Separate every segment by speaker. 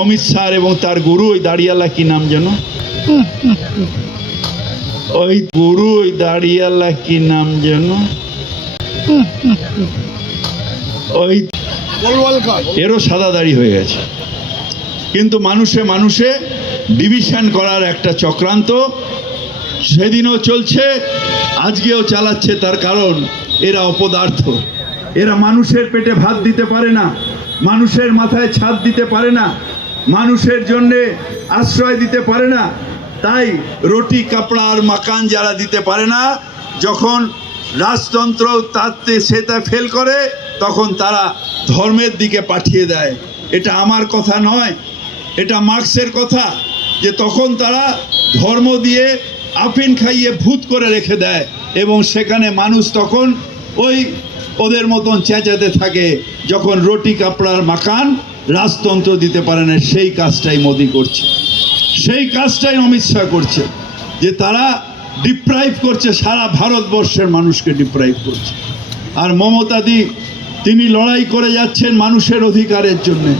Speaker 1: অমিত শাহ এবং তার গুরু ওই দাঁড়িয়ালা কি নাম যেন? ওই গুরু ওই দাঁড়িয়ালা কি নাম যেন? ওই এরও সাদা দাড়ি হয়ে গেছে। কিন্তু মানুষে মানুষে ডিভিশন করার একটা চক্রান্ত সেদিনও চলছে, আজকেও চালাচ্ছে তার কারণ এরা অপদার্থ। এরা মানুষের পেটে ভাত দিতে পারে না, মানুষের মাথায় ছাদ দিতে পারে না মানুষের জন্যে আশ্রয় দিতে পারে না। তাই রুটি, কাপড়া আর মাকান যারা দিতে পারে না, যখন রাজতন্ত্র তাতে সেটা ফেল করে, তখন তারা ধর্মের দিকে পাঠিয়ে দেয়। এটা আমার কথা নয়, এটা মার্ক্সের কথা, যে তখন তারা ধর্ম দিয়ে আপিন খাইয়ে ভূত করে রেখে দেয় এবং সেখানে মানুষ তখন ওই ওদের মতন চেঁচাতে থাকে, যখন রুটি কাপড়ার মাকান রাজতন্ত্র দিতে পারে না, সেই কাজটাই মোদি করছে। সেই কাজটাই অমিত শাহ করছে, যে তারা ডিপ্রাইভ করছে, সারা ভারতবর্ষের মানুষকে ডিপ্রাইভ করছে। আর মমতাদি তিনি লড়াই করে যাচ্ছেন মানুষের অধিকারের জন্য।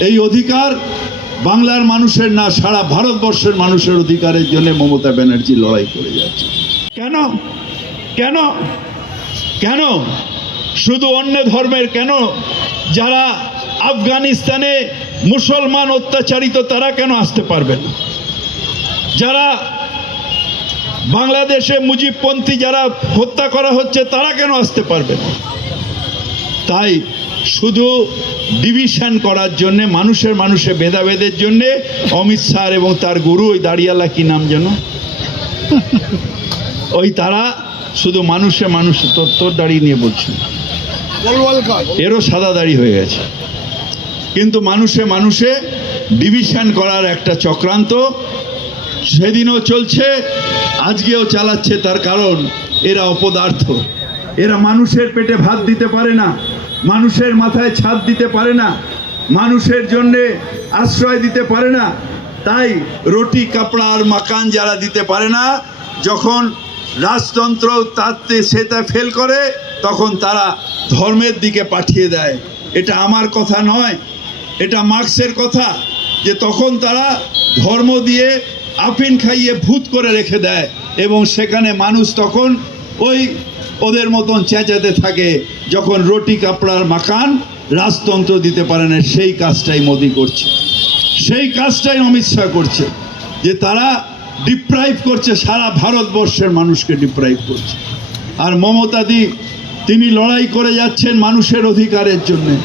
Speaker 1: এই অধিকার বাংলার মানুষের না, সারা ভারতবর্ষের মানুষের অধিকারের জন্য মমতা ব্যানার্জি লড়াই করে যাচ্ছে কেন? কেন? কেন? শুধু অন্য ধর্মের কেন? যারা আফগানিস্তানে মুসলমান অত্যাচারিত, তারা কেন আসতে পারবে না? যারা বাংলাদেশে মুজিবপন্থী যারা হত্যা করা হচ্ছে, তারা কেন আসতে পারবে না? তাই শুধু ডিভিশন করার জন্যে, মানুষের মানুষে ভেদাভেদের জন্যে অমিত শাহ এবং তার গুরু ওই দাঁড়িয়ালা কি নাম যেন? ওই তারা শুধু মানুষে মানুষ তত্ত্ব দাঁড়িয়ে নিয়ে বলছেন এরও সাদা দাড়ি হয়ে গেছে। কিন্তু মানুষে মানুষে ডিভিশন করার একটা চক্রান্ত সেদিনও চলছে, আজকেও চালাচ্ছে, তার কারণ এরা অপদার্থ। এরা মানুষের পেটে ভাত দিতে পারে না, মানুষের মাথায় ছাদ দিতে পারে না, মানুষের জন্যে আশ্রয় দিতে পারে না। তাই রুটি, কাপড়া আর মাকান যারা দিতে পারে না, যখন রাজতন্ত্র তাতে সেটা ফেল করে, তখন তারা ধর্মের দিকে পাঠিয়ে দেয়। এটা আমার কথা নয়, এটা মার্ক্সের কথা যে তখন তারা ধর্ম দিয়ে আফিন খাইয়ে ভূত করে রেখে দেয় এবং সেখানে মানুষ তখন ওই ওদের মতন চেঁচাতে থাকে যখন রুটি কাপড়ার মাকান রাজতন্ত্র দিতে পারে না, সেই কাজটাই মোদি করছে। সেই কাজটাই অমিত শাহ করছে যে তারা ডিপ্রাইভ করছে, সারা ভারতবর্ষের মানুষকে ডিপ্রাইভ করছে। আর মমতাদি তিনি লড়াই করে যাচ্ছেন মানুষের অধিকারের জন্যে।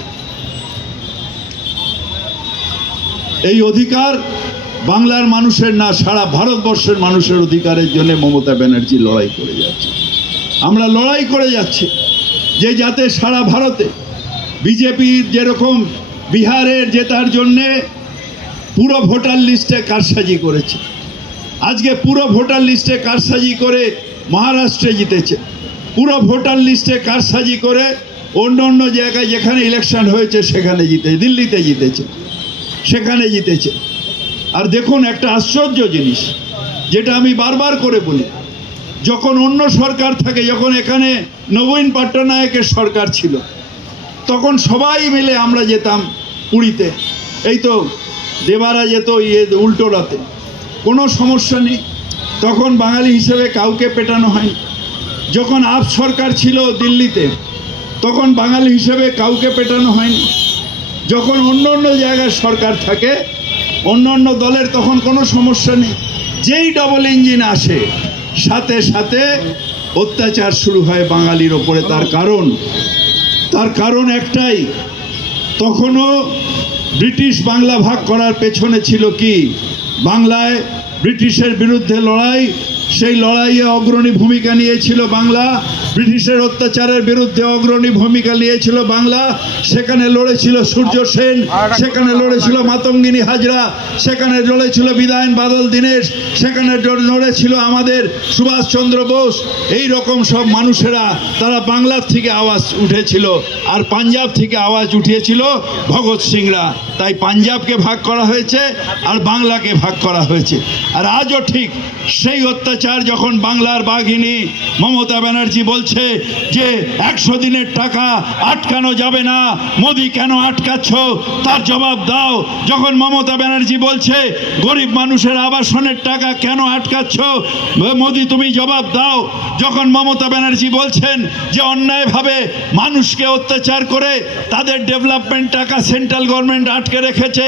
Speaker 1: এই অধিকার বাংলার মানুষের না, সারা ভারতবর্ষের মানুষের অধিকারের জন্য মমতা ব্যানার্জি লড়াই করে যাচ্ছে। আমরা লড়াই করে যাচ্ছি যে যাতে সারা ভারতে বিজেপির যেরকম, বিহারের জেতার জন্যে পুরো ভোটার লিস্টে কারসাজি করেছে। আজকে পুরো ভোটার লিস্টে কারসাজি করে মহারাষ্ট্রে জিতেছে। পুরো ভোটার লিস্টে কারসাজি করে অন্য অন্য জায়গায় যেখানে ইলেকশন হয়েছে, সেখানে জিতে, দিল্লিতে জিতেছে, সেখানে জিতেছে। আর দেখুন, একটা আশ্চর্য জিনিস, যেটা আমি বারবার করে বলি, যখন অন্য সরকার থাকে, যখন এখানে নবীন পট্টনায়কের সরকার ছিল, তখন সবাই মিলে আমরা যেতাম পুরীতে। এই তো দেবারা যেত ইয়ে উল্টোরাতে কোনো সমস্যা নেই। তখন বাঙালি হিসেবে কাউকে পেটানো হয়নি। যখন আপ সরকার ছিল দিল্লিতে, তখন বাঙালি হিসেবে কাউকে পেটানো হয়নি। যখন অন্য অন্য জায়গায় সরকার থাকে, অন্য অন্য দলের তখন কোনো সমস্যা নেই। যেই ডবল ইঞ্জিন আসে, সাথে সাথে অত্যাচার শুরু হয় বাঙালির ওপরে। তার কারণ তার কারণ একটাই, তখনও ব্রিটিশ বাংলা ভাগ করার পেছনে ছিল কি? বাংলায় ব্রিটিশের বিরুদ্ধে লড়াই সেই লড়াইয়ে অগ্রণী ভূমিকা নিয়েছিল বাংলা। ব্রিটিশের অত্যাচারের বিরুদ্ধে অগ্রণী ভূমিকা নিয়েছিল বাংলা। সেখানে লড়েছিল সূর্য সেন, সেখানে লড়েছিল মাতঙ্গিনী হাজরা, সেখানে লড়েছিল বিদায়ন বাদল দীনেশ, সেখানে লড়েছিল আমাদের সুভাষচন্দ্র বোস। এই রকম সব মানুষেরা তারা বাংলার থেকে আওয়াজ উঠেছিল আর পাঞ্জাব থেকে আওয়াজ উঠিয়েছিল ভগৎ সিংরা। তাই পাঞ্জাবকে ভাগ করা হয়েছে আর বাংলাকে ভাগ করা হয়েছে। আর আজও ঠিক সেই অত্যাচার অত্যাচার যখন বাংলার বাঘিনী মমতা ব্যানার্জি বলছে যে একশো দিনের টাকা আটকানো যাবে না, মোদি কেন আটকাচ্ছ? তার জবাব দাও। যখন মমতা ব্যানার্জি বলছে গরিব মানুষের আবাসনের টাকা কেন আটকাচ্ছ? মোদি তুমি জবাব দাও। যখন মমতা ব্যানার্জি বলছেন যে অন্যায়ভাবে মানুষকে অত্যাচার করে তাদের ডেভেলপমেন্ট টাকা সেন্ট্রাল গভর্নমেন্ট আটকে রেখেছে,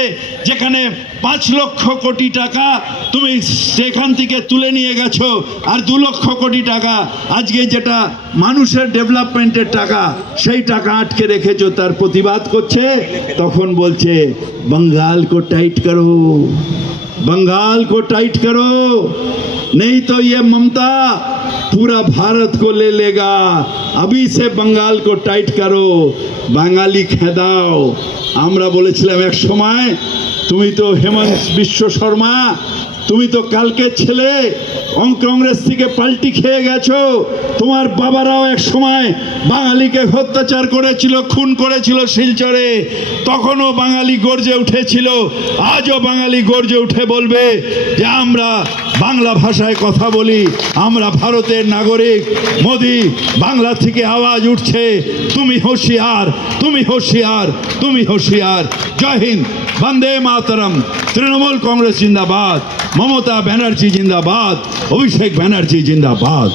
Speaker 1: যেখানে পাঁচ লক্ষ কোটি টাকা তুমি সেখান থেকে তুলে নিয়ে গেছো আর দু লক্ষ কোটি টাকা আজকে যেটা মানুষের ডেভেলপমেন্টের টাকা সেই টাকা আটকে রেখেছো তার প্রতিবাদ করছে তখন বলছে बंगाल को टाइट करो बंगाल को टाइट करो नहीं तो ये ममता पूरा भारत को ले लेगा अभी से बंगाल को टाइट करो বাঙালি খেদাও আমরা বলেছিলাম এক সময় তুমি তো হেমন্ত বিশ্ব শর্মা তুমি তো কালকে ছেলে কংগ্রেস থেকে পাল্টি খেয়ে গেছো। তোমার বাবারাও এক সময় বাঙালিকে অত্যাচার করেছিল, খুন করেছিল শিলচরে। তখনও বাঙালি গর্জে উঠেছিল। আজও বাঙালি গর্জে উঠে বলবে যে আমরা বাংলা ভাষায় কথা বলি, আমরা ভারতের নাগরিক। মোদি, বাংলা থেকে আওয়াজ উঠছে, তুমি হুঁশিয়ার তুমি হুঁশিয়ার তুমি হুঁশিয়ার। জয় হিন্দ, বন্দে মাতরম। তৃণমূল কংগ্রেস জিন্দাবাদ, মমতা ব্যানার্জি জিন্দাবাদ, অভিষেক ব্যানার্জি জিন্দাবাদ।